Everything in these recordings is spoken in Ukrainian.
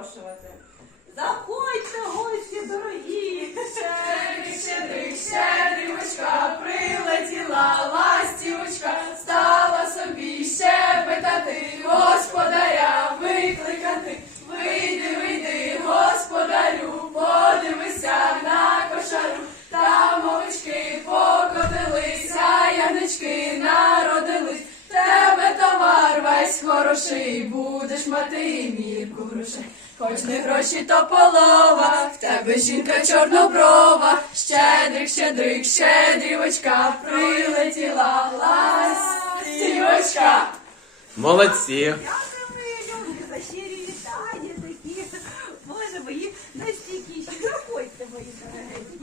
запрошувати. Заходьте, гості дорогі! Щедрик, щедрик, щедрівочка, прилетіла не гроші, то полова, в тебе жінка чорноброва, щедрик, щедрик, щедрівочка, прилетіла ластівочка. Молодці. Такі. Боже, мої настільки ще заходьте, мої дорогенькі.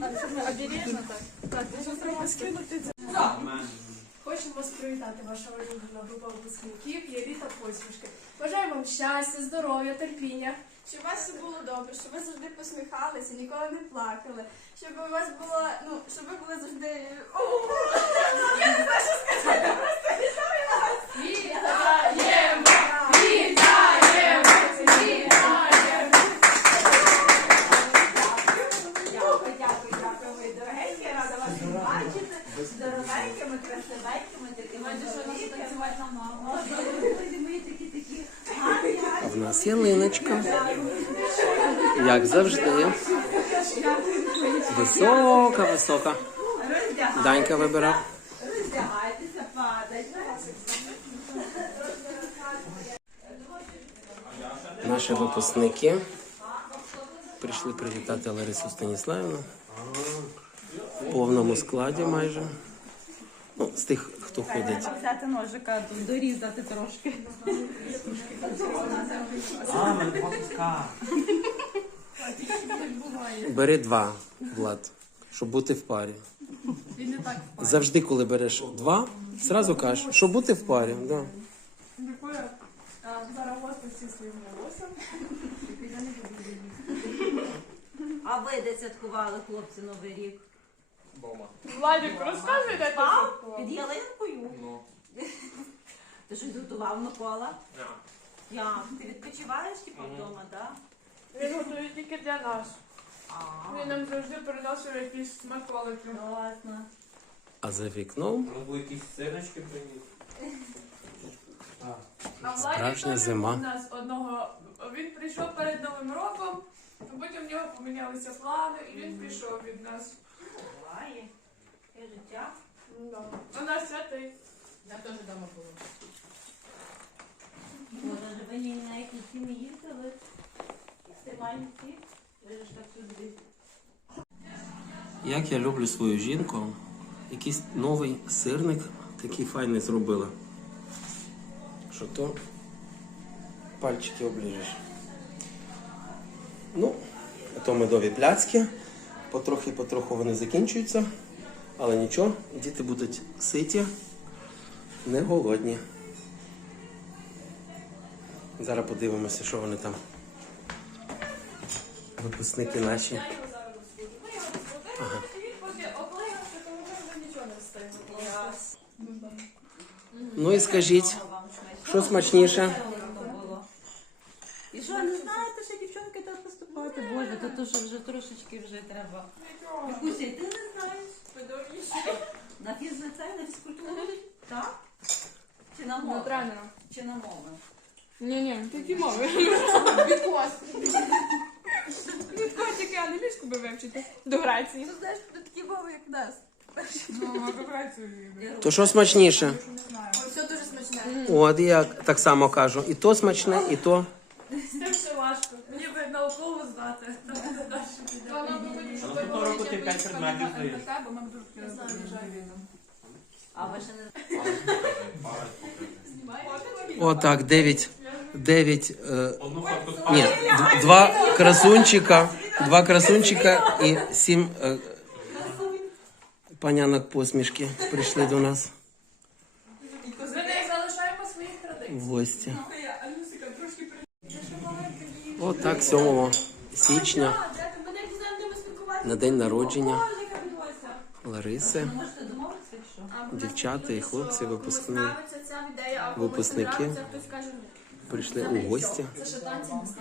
Хочемо вас привітати, ваша улюблена група випускників Єліта посмішки. Бажаємо вам щастя, здоров'я, терпіння. Щоб у вас все було добре, щоб ви завжди посміхалися, ніколи не плакали, щоб у вас було, ну, щоб ви були завжди. Я не знаю, що сказати, просто вітаю вас! Вітаємо! Вітаємо! Вітаємо! Дякую, дякую, дякую, мої дорогенькі. Рада вас бачити. Здоровенькими, красивенькими, такими чоловіками. Ой, Мої такі такі гарні, А гарні. в нас ялиночка. Як завжди. Висока, висока. Данька вибирав. Наші випускники прийшли привітати Ларису Станіславівну в повному складі майже. Ну, з тих, хто ходить. Взяти ножика, дорізати трошки. А, мене два куска. Бери два, Влад, щоб бути в парі. Завжди, коли береш два, зразу кажеш, щоб бути в парі. Да. А ви де святкували, хлопці, Новий рік? Владик, розказуй, де ти Пав під ялинкою? Ти щось готував, Микола? Я. Ти відпочиваєш типу вдома, так? Він готує тільки для нас. Він нам завжди приносив якісь смаколики. класно. А за вікном Ну, бо якісь сирочки приніс. А теж зима. у нас одного. Він прийшов перед Новим роком, а потім в нього помінялися плани, і він пішов від нас. Буває. Є життя. У нас святий. Боже, ви ні на які ці не їздили? Степанівці? Ви ж так сюди. Як я люблю свою жінку, якийсь новий сирник такий файний зробила. Що то пальчики обліжеш. Ну, а то медові пляцки. Потрохи-потроху вони закінчуються. Але нічого, діти будуть ситі, не голодні. Зараз подивимося, що вони там. Випускники наші. Встигли. Ну і скажіть, що смачніше? було. І що, не знаєте, що дівчонки так поступати? Боже, то, то що вже трошечки вже треба. Куся, ти не знаєш? На фізліцей, на фізкультуру? Так? Чи на На мови? тренера. Чи на мови? Ні, ні, мови. Відкос. Відкос, тільки англійську би вивчити. До Греції. Ти знаєш, ти такі мови, як нас. Ну, до. То що смачніше? Все дуже смачне. От я так само кажу. І то смачне, і то. З тим все важко. Мені би науково знати. Там буде далі піде. Вона би А на того року ти п'ять предметів здаєш. А ви ще не Отак, дев'ять. Дев'ять. Е, ні, д- два красунчика. Два красунчика і сім е, панянок посмішки прийшли до нас Ми не залишаємо своїх традицій. в гості. Отак, 7 січня, спілкуватися. на день народження. Лариси, Дівчата і хлопці, випускні. комусь ця ідея, а комусь Випускники. хтось каже ні. Прийшли у гості Це ще ставилися.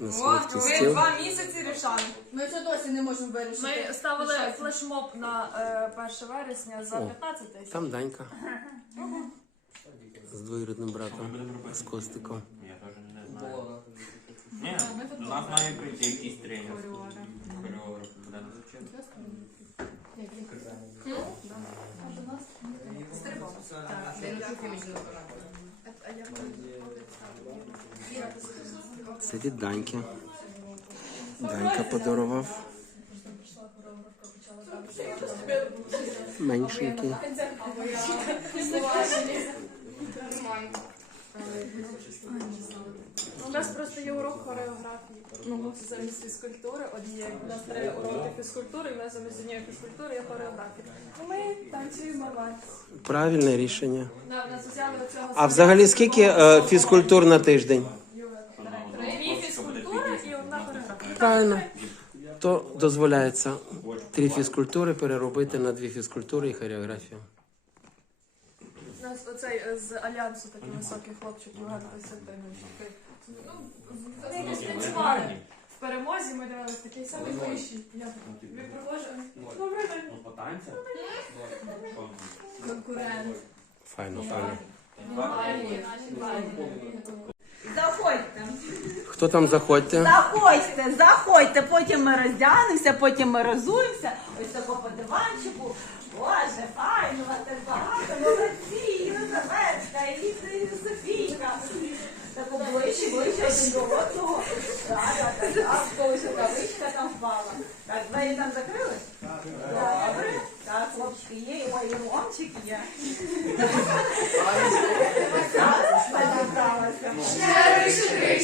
на О, ви стіл. два місяці рішали. Ми це досі не можемо вирішити. Ми ставили флешмоб на е, 1 вересня за О. 15 тисяч. Там Данька. З двоюрідним братом, з Костиком. Я теж не знаю. Ні, до нас має прийти якийсь тренер. Хореограф буде нас вчити. Це від Даньки. Данька подарував. Меншенький. У нас просто є урок хореографії. Ну, замість фізкультури. От є у нас три уроки фізкультури, і в нас замість однієї фізкультури є хореографія. Ми танцюємо вальс. Правильне рішення. Да, нас взяли оцього А взагалі скільки е, фізкультур на тиждень? Дві фізкультури і одна хореографія. Правильно. То дозволяється три фізкультури переробити на дві фізкультури і хореографію. У нас оцей е, з альянсу такий високий хлопчик Євген Костянтинович. Ну, якось танцювали. В перемозі ми дивилися такий самий вищий. Я тобі приходжу. Добрий день. Ну, по танцях? Конкурент. Файно, файно. Заходьте. Хто там заходьте? Заходьте, заходьте, потім ми роздягнемося, потім ми розуємося. Ось тако по диванчику. Боже, файно, вас так багато, молодці, Єлизаветка, і Софійка. Ближче, ближче один до одного. Так, так, так, так, когось рукавичка там впала. Так, двері там закрили? Добре. Так, хлопчики є, і мої Ромчик є. Зараз зібралася. Щедрий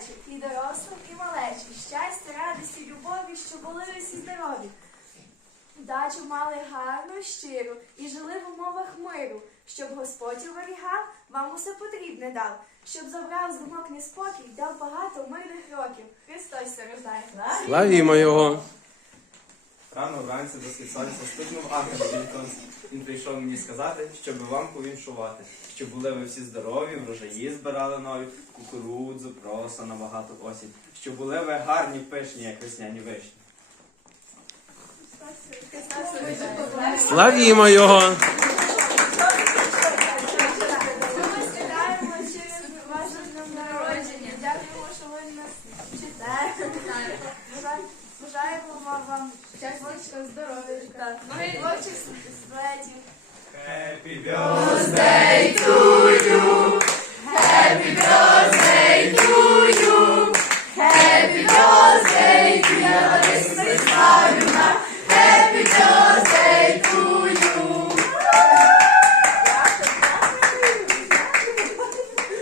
добрий. І дорослим, і малечі. Щастя, радості, любові, що були усі здорові. Дачу мали гарну, щиру і жили в умовах миру, щоб Господь оберігав, вам усе потрібне дав, щоб забрав з думок неспокій, дав багато мирних років. Христос рождає. Славімо його. Рано вранці до сонця стукнув ангел. Він прийшов мені сказати, щоб вам повіншувати, щоб були ви всі здорові, врожаї збирали нові, кукурудзу, проса на багато осінь, щоб були ви гарні, пишні, як весняні вишні. Славімо його. Ми вітаємо через ваше днем народження. Дякуємо, що ви нас читаєте. Бажа- Бажаємо вам- вам щастя, здоров'я, творчих сплетів. Happy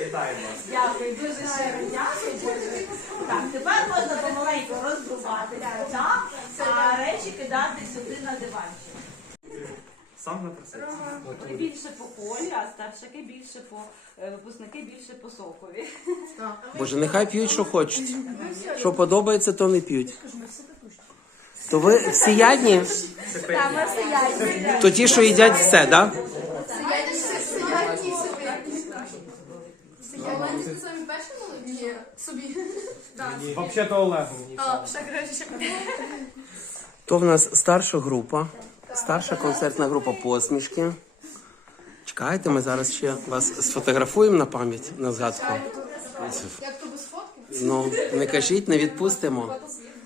Вітаємо вас. Дякую, дуже щиро дякую. Так, тепер можна помаленьку роздуватися, так? А речі кидати сюди на диванчик. Сам напросився. Ви більше по колі, а старшаки більше по е, випускники більше по сокові. Боже, нехай п'ють, що хочуть. Що подобається, то не п'ють. То ви всіядні? Та ми сидять. То ті, що їдять все, так? Да? Ти самі перші молоді? Собі. Взагалі-то Олегу. А, ще краще. То в нас старша група, старша концертна група посмішки. Чекайте, ми зараз ще вас сфотографуємо на пам'ять, на згадку. Як то без фотки? Ну, не кажіть, не відпустимо.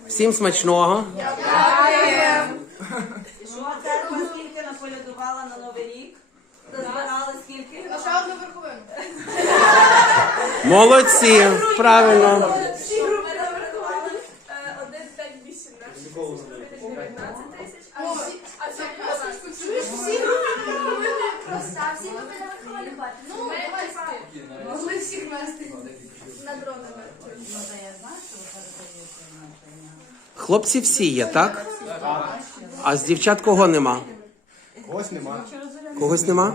Всім смачного. Церква скільки наполядувала на Новий рік? Збирали скільки? На одну верховину. Молодці, правильно. Всі групи нарахували. Один день 18. 19 тисяч. Всі ми підемо хвалювати. Ну, Ми, давай типа, Могли всіх вести. на дронами. Ну, та я знаю, що ви передаєте наші. Хлопці всі є, так? А з дівчат кого нема? Ось нема. Когось нема?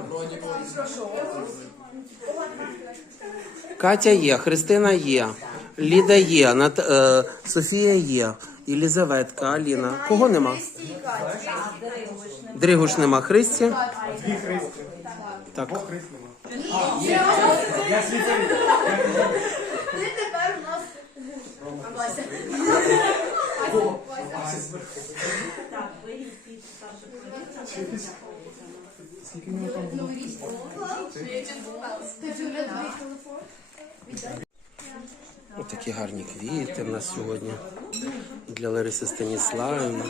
Катя є, Христина є, Ліда є, Нат... е, Софія є, Єлізаветка, Аліна. Кого нема? Дригуш нема. Христі? Так тепер у нас. Вася. Так, виїзд під старших Такі гарні квіти в нас сьогодні для Лариси Станіславівни.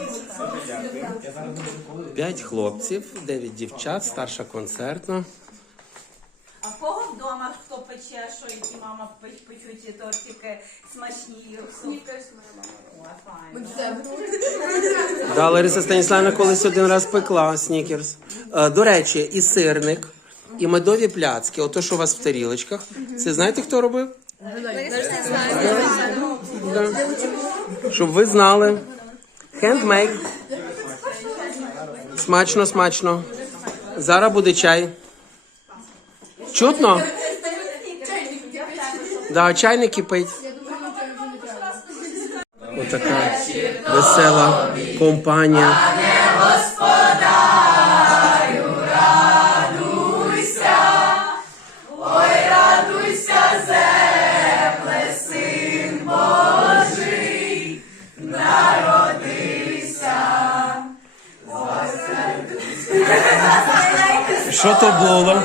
П'ять хлопців, дев'ять дівчат, старша концертна. А в кого вдома хто пече, що які мама пе- печуть ці тортики смачні? О, файно. Да, Лариса Станіславівна колись один раз пекла снікерс. Е, До речі, і сирник, і медові пляцки. Ото, що у вас в тарілочках. Це знаєте, хто робив? Да. Щоб ви знали. Хендмейд. Смачно, смачно. Зараз буде чай. Чутно? Да, чайник кипить. Отака весела компанія. Що то було?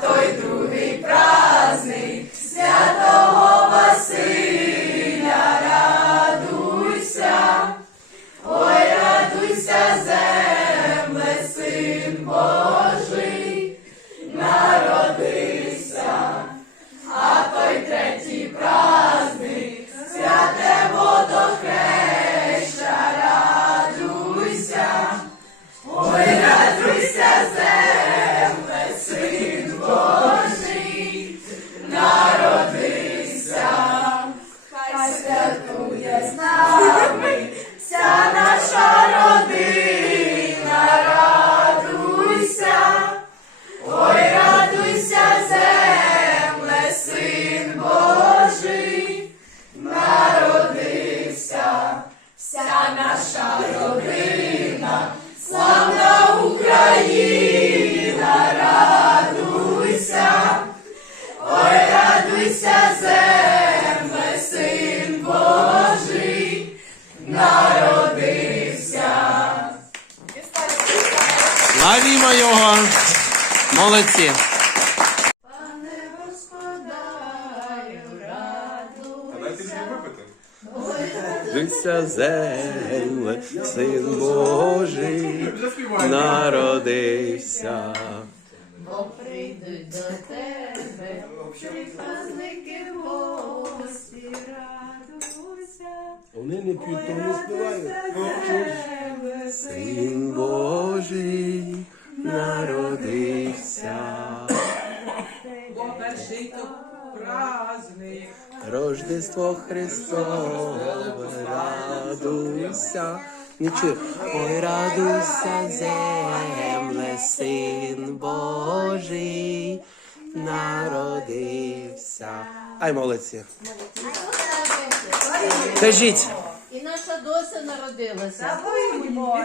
Славімо випити. Радуйся, земле, син Божий, народився. прийдуть до тебе, праздники гості, радуйся. Вони не п'ють, то не співають. Син Божий народився. Бо перший то праздник, Рождество Христово, радуйся. Не чую. Ой, радуйся, земле, син Божий, народився. Ай, молодці. Кажіть. Наша дося народилася. Виймо,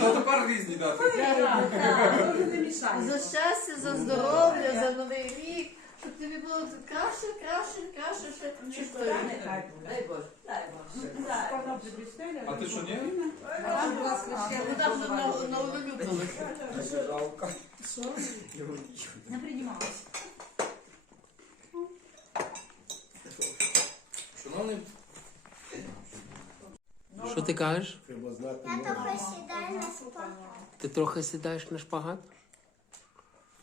Ну тепер різні дати. не. За щастя, за здоров'я, за новий рік. Щоб тобі було краще, краще, краще, ще чи що. Дай Боже. Дай Боже. А ти що, ні? Будь ласка, ще Вона вже на, на улюбилася. не приймалася. Шановний Що ти кажеш? Тато посідай на спа. Ти трохи сідаєш на шпагат?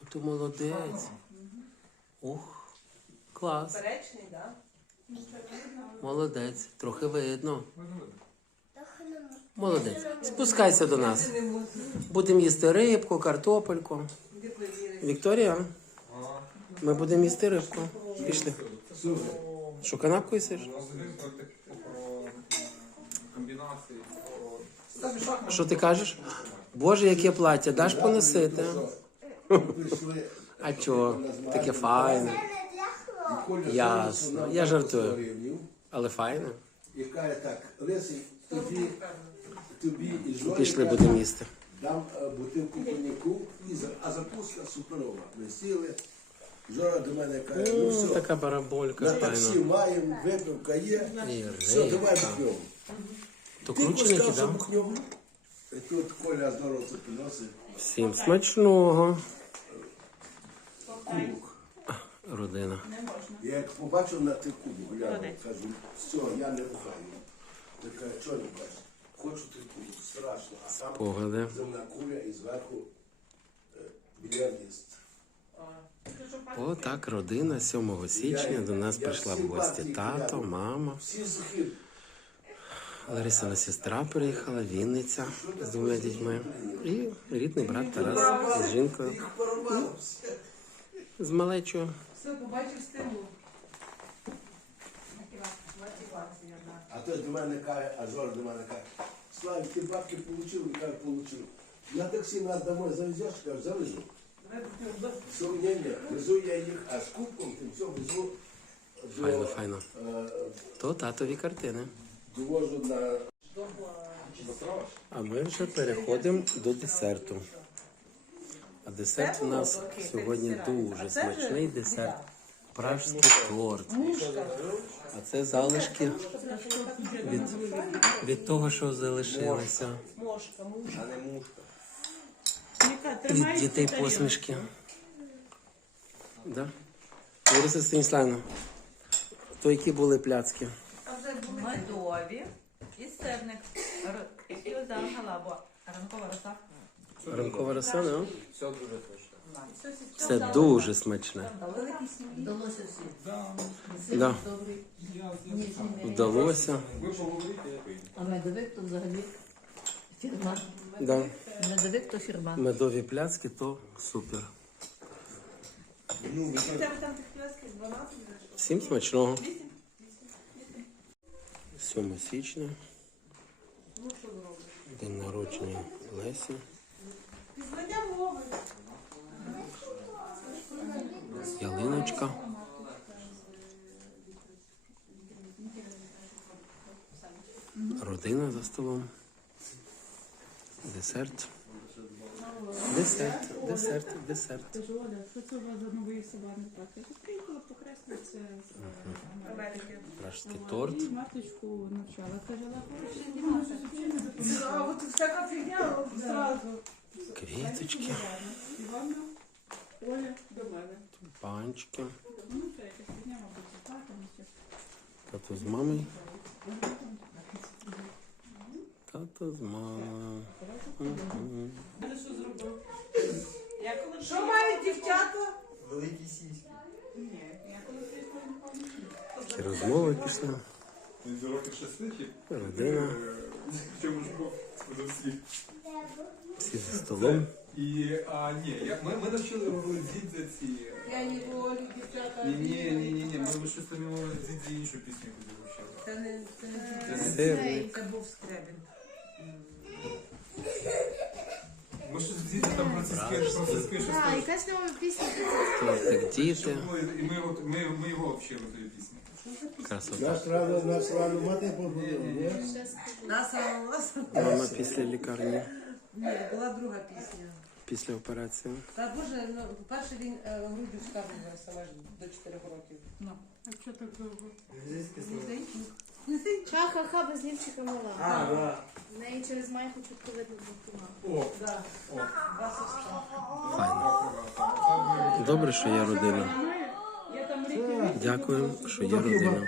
Ти молодець. Ух, клас. Перечний, так? Молодець. Трохи видно. Молодець. Спускайся до нас. Будемо їсти рибку, картопельку. Вікторія, ми будемо їсти рибку. Пішли. Що, канапку їсиш? Що ти кажеш? Боже, яке плаття, даш поносити? А чого? Таке файне. Ясно. Я жартую. Але файне. Яка так, тобі, тобі і Жорі Пішли, будемо їсти. дам е, бутилку коньяку, і а запуска суперова. Ми сіли, Жора до мене каже, ну все, Така бараболька на таксі маємо, випивка є, все, давай рибка. То крученики, да? І тут Коля здорово це приносить Всім смачного. кубок. Родина. Я як побачив на ти кубок, глянув, кажу, все, я не бухаю. Така, що не бачиш? Хочу ти кубок, страшно. А там Погади. земна куля і зверху е, більярдіст. Отак родина 7 січня до нас прийшла в гості. Тато, мама. Всі сухі. Ларисина сестра приїхала, Вінниця з двома дітьми. І рідний брат Тарас з жінкою, все. з малечою. Все, побачив стимул. А той до мене каже, а Жор до мене каже, Славік, ти бабки получив? Я кажу, получив. На таксі нас домой завезеш, кажу, завезу. Все, ні, ні, везу я їх, а з кубком тим все везу Файно, файно. е, То татові картини. Довожу на А ми вже переходимо до десерту. А десерт у нас сьогодні дуже смачний десерт. Пражський торт. А це залишки від, від того, що залишилося. А не мушка. Від дітей посмішки. Да? Лариса Станіславівна, то які були пляцки? Медові і сирник. Р- І ось ангела, бо ранкова роса. Ранкова роса, да? Все дуже точно. Це дуже смачне. Вдалося всім. Да. Вдалося. А медовик то взагалі фірма. Да. Медовик то фірма. Медові пляцки то супер. Всім смачного. 7 січня. День народження Лесі. Ялиночка. Родина за столом. Десерт. Десерт, десерт, десерт. Кажу, Оля, що це у вас за новий саварний так? Я тут приїхала покреслитися з Америки. Пражський торт. І Марточку навчала. Каже. А от всяка фігня зразу. Квіточки, Івана, Оля, до мене. панчики. Ну, це якась фігня, мабуть, з татом. Тато з мамою. Тато з мамою. Що мають дівчата? Великі сіськи. Такі розмови пішли. Він за років шести чи Родина. в чому ж був за. Всі за столом. І а, ні, я, ми, ми навчили дзідзя ці Я не волю, дівчата. Ні, ні, ні, ні, ні, ми щось там йому діді іншу пісню хотіли вчити. Це не, це не. Це був скребін. Ми щось діді там про це скажемо. Так, якась нова пісня. Тортик діти. І ми його, ми, ми його вчили тої пісні. Красота. Нас рано, нас мати побудили, ні? Нас. Мама після лікарні, Ні, була друга пісня. після операції. Та Боже, ну, перше він е, грудю саме ж до 4 років. Ну, а що так довго? Ха-ха-ха, без лівчика мала. А, да. В неї через майку чутко видно був О, Да. о. Два. Добре, що є родина. Я там рік Дякую, що є родина.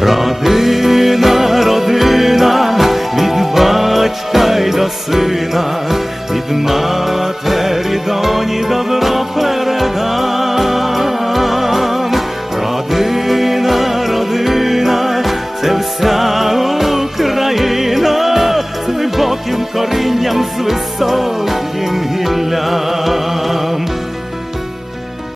Родина, родина, від батька й до сина, від матері доні добро передам. Родина, родина, це вся Україна з глибоким корінням з високих